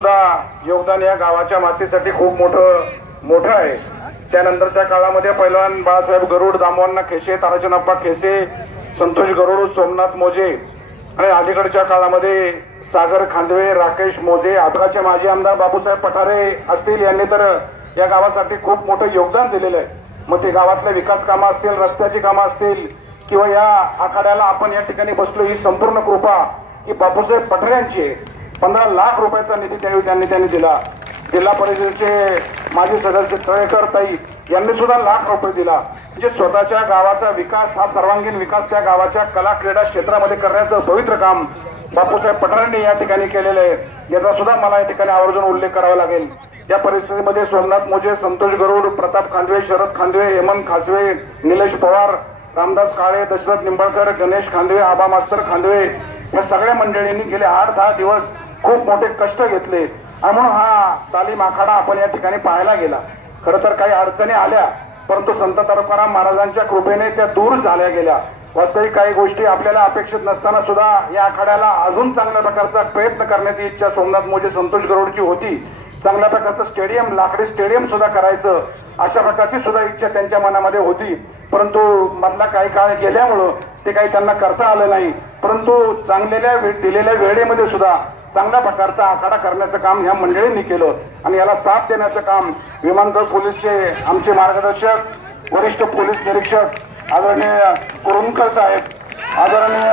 योगदान या गावाच्या मातीसाठी खूप मोठं आहे। त्यानंतरच्या काळामध्ये पैलवान बाळासाहेब गरुड, दामोअण्णा खेसे, ताराचंदप्पा खेसे, संतोष गरुड, सोमनाथ मोजे आणि अलीकडच्या काळामध्ये सागर खांदवे, राकेश मोजे, आदराचे माजी आमदार बापूसाहेब पठारे असतील यांनी तर या गावासाठी खूप मोठं योगदान दिलेलं आहे। मग ते गावातले विकास कामं असतील, रस्त्याची कामं असतील किंवा या आखाड्याला आपण या ठिकाणी बसलो ही संपूर्ण कृपा ही बापूसाहेब पठारे यांची आहे। 15 लाख रुपयाचा निधी त्यांनी दिला। जिल्हा परिषदेचे माजी सदस्य तळेकर ताई यांनी सुद्धा लाख रुपये दिला। म्हणजे स्वतःच्या गावाचा विकास हा सर्वांगीण विकास त्या गावाच्या कला क्रीडा क्षेत्रामध्ये करण्याचं पवित्र काम बापूसाहेब पठारेंनी या ठिकाणी केलेलं आहे। याचा सुद्धा मला या ठिकाणी आवर्जून उल्लेख करावा लागेल। या परिस्थितीमध्ये सोमनाथ मोजे, संतोष गरुड, प्रताप खांदवे, शरद खांदवे, हेमंत खासवे, निलेश पवार, रामदास काळे, दशरथ निंबाळकर, गणेश खांदवे, आबा मास्तर खांदवे या सगळ्या मंडळींनी गेले 8-10 दिवस खूप मोठे कष्ट घेतले आणि म्हणून हा तालीम आखाडा आपण या ठिकाणी पाहायला गेला। खरं तर काही अडचणी आल्या, परंतु संत तुकाराम महाराजांच्या कृपेने त्या दूर झाल्या गेल्या। वास्तविक काही गोष्टी आपल्याला अपेक्षित नसताना सुद्धा या आखाड्याला अजून चांगल्या प्रकारचा प्रयत्न करण्याची इच्छा सोमनाथ मोजे, संतोष गरुडची होती। चांगल्या प्रकारचं स्टेडियम, लाकडी स्टेडियम सुद्धा करायचं अशा प्रकारची सुद्धा इच्छा त्यांच्या मनामध्ये होती, परंतु मधला काही काळ गेल्यामुळं ते काही त्यांना करता आलं नाही। परंतु दिलेल्या वेळेमध्ये सुद्धा चांगल्या प्रकारचा आखाडा करण्याचं काम ह्या मंडळींनी केलं आणि याला साथ देण्याचं काम विमानतळ पोलीसचे आमचे मार्गदर्शक, वरिष्ठ पोलीस निरीक्षक आदरणीय कुरुंकर साहेब, आदरणीय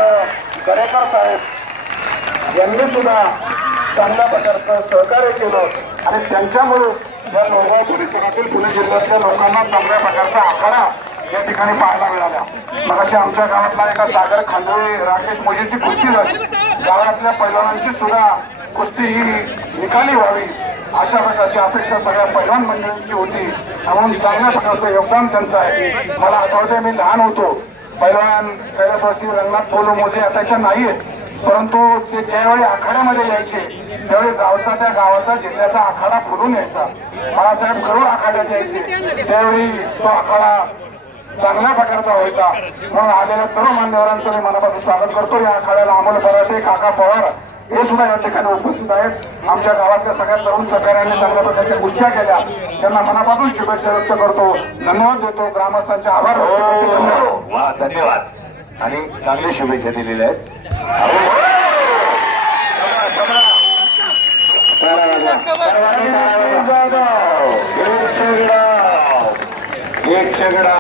दरेकर साहेब यांनी सुद्धा चांगल्या प्रकारचं सहकार्य केलं आणि त्यांच्यामुळे या लोहगाव परिसरातील पुणे जिल्ह्यातल्या लोकांना चांगल्या प्रकारचा आखाडा या ठिकाणी पाहायला मिळाला। मग अशा आमच्या गावातला एका सागर खांदवे, राकेश मोजेची कुस्ती झाली। गावातल्या पैलवानांची सुद्धा कुस्ती ही निकाली व्हावी अशा प्रकारची अपेक्षा सगळ्या पैलवान मंडळींची होती म्हणून चांगल्या प्रकारचं योगदान त्यांचं आहे। मला आठवतंय मी लहान होतो, पैलवान कैलासवासी रंगनाथ पोलो मोजे आता नाहीये, परंतु ते ज्यावेळी आखाड्यामध्ये यायचे त्यावेळी त्या गावाचा जिल्ह्याचा आखाडा फुलून यायचा। बाळासाहेब गरुड आखाड्यात यायचे त्यावेळी तो आखाडा चांगल्या प्रकारचा व्हायचा। म्हणून आलेल्या सर्व मान्यवरांचं मी मनापासून स्वागत करतो। या आखाड्याला अमोल बराटे, काका पवार हे सुद्धा या ठिकाणी उपस्थित आहेत। आमच्या गावातल्या सगळ्या तरुण सहकार्यांनी चांगल्या प्रकारच्या कुस्त्या केल्या, त्यांना मनापासून शुभेच्छा व्यक्त करतो, धन्यवाद देतो, ग्रामस्थांचे आभार व्यक्त करतो। धन्यवाद आणि चांगली शुभेच्छा दिलेल्या आहेत।